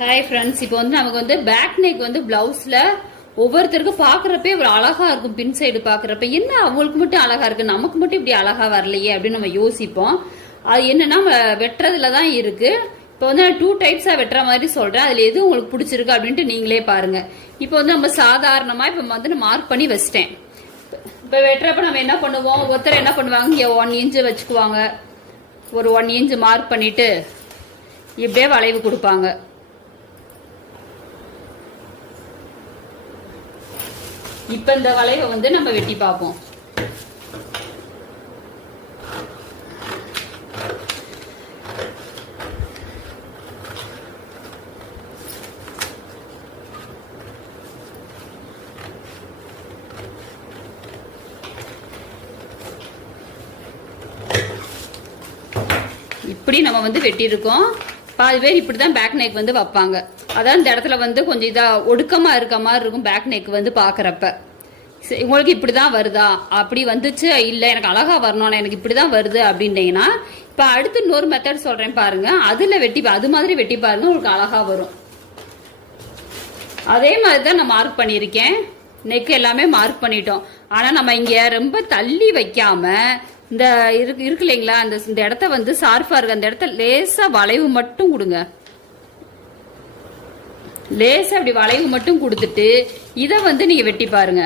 Hi friends, இப்போ வந்து நமக்கு வந்து பேக் நெக் வந்து பிளவுஸ்ல ஒவ்வொருத்தருக்கும் பாக்குறப்பே ஒரு அழகா இருக்கும். பின் சைடு பாக்குறப்ப என்ன அவங்களுக்கு மட்டும் அழகா இருக்கு, நமக்கு மட்டும் இப்படி அழகா வரலையே அப்படின்னு நம்ம யோசிப்போம். அது என்னன்னா வெட்டுறதுல தான் இருக்கு. இப்போ வந்து நான் 2 டைப்ஸா வெட்டுற மாதிரி சொல்றேன். அதுல எது உங்களுக்கு பிடிச்சிருக்கு அப்படின்ட்டு நீங்களே பாருங்க. இப்போ வந்து நம்ம சாதாரணமா இப்போ வந்து மார்க் பண்ணி வச்சிட்டேன். இப்போ வெட்டுறப்ப நம்ம என்ன பண்ணுவோம், ஒருத்தர் என்ன பண்ணுவாங்க, இங்க 1 இன்ச் வச்சுக்குவாங்க. ஒரு 1 இன்ச் மார்க் பண்ணிட்டு இப்படியே வளைவு கொடுப்பாங்க. இப்ப இந்த வளைவை வந்து நம்ம வெட்டி பார்ப்போம். இப்படி நம்ம வந்து வெட்டியிருக்கோம். பாதி பேர் இப்படிதான் பேக் நெக் வந்து வைப்பாங்க. அதான் இந்த இடத்துல வந்து கொஞ்சம் இதா ஒடுக்கமா இருக்க மாதிரி இருக்கும் பேக் நெக் வந்து பாக்குறப்ப. உங்களுக்கு இப்படிதான் வருதா, அப்படி வந்துச்சு இல்ல எனக்கு அழகா வரணும் எனக்கு இப்படிதான் வருது அப்படின்னீங்கன்னா இப்ப அடுத்து இன்னொரு மெத்தட் சொல்றேன் பாருங்க. அதுல வெட்டி அது மாதிரி வெட்டி பாருங்க, உங்களுக்கு அழகா வரும். அதே மாதிரிதான் நான் மார்க் பண்ணிருக்கேன். நெக் எல்லாமே மார்க் பண்ணிட்டோம். ஆனா நம்ம இங்க ரொம்ப தள்ளி வைக்காம இந்த இருக்கு இல்லைங்களா, இந்த இடத்த வந்து சார்பா இருக்கு, அந்த இடத்த லேசா வளைவு மட்டும் கொடுங்க. லேசா அப்படி வளைவு மட்டும் கொடுத்துட்டு இத வந்து நீங்க வெட்டி பாருங்க.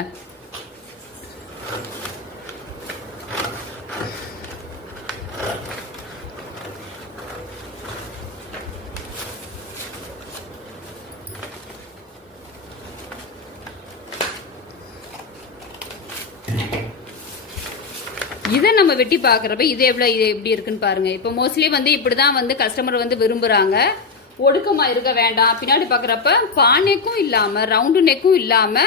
இதை நம்ம வெட்டி பாக்குறப்ப இது எப்படி இருக்குன்னு பாருங்க. இப்ப மோஸ்ட்லி வந்து இப்படிதான் வந்து கஸ்டமர் வந்து விரும்புறாங்க. ஒடுக்கமா இருக்க வேண்டாம். பின்னாடி பாக்குறப்ப பானைக்கும் இல்லாம ரவுண்டு நெக்கும் இல்லாம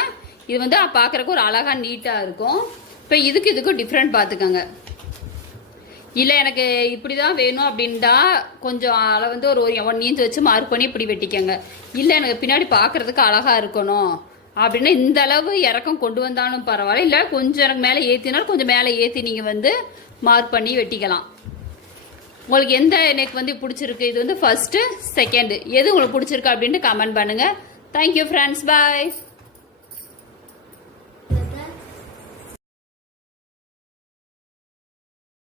இது வந்து பாக்குறக்கு ஒரு அழகா நீட்டா இருக்கும். இப்ப இதுக்கும் டிஃப்ரெண்ட் பாத்துக்கோங்க. இல்ல எனக்கு இப்படிதான் வேணும் அப்படின்டா கொஞ்சம் அளவு வந்து ஒரு 1 இன்ச் வச்சு மார்க் பண்ணி இப்படி வெட்டிக்கங்க. இல்ல எனக்கு பின்னாடி பாக்குறதுக்கு அழகா இருக்கணும் அப்படின்னா இந்த அளவு இறக்கம் கொண்டு வந்தாலும் பரவாயில்ல, இல்ல கொஞ்சம் எனக்கு மேல ஏத்தினாலும் கொஞ்சம் மேல ஏத்தி நீங்க வந்து மார்க் பண்ணி வெட்டிக்கலாம். உங்களுக்கு எந்த நெக் வந்து பிடிச்சிருக்கு, இது வந்து ஃபர்ஸ்ட் செகண்ட் எது உங்களுக்கு பிடிச்சிருக்கு அப்படின்ட்டு கமெண்ட் பண்ணுங்க. தேங்க்யூ ஃப்ரெண்ட்ஸ், பாய்.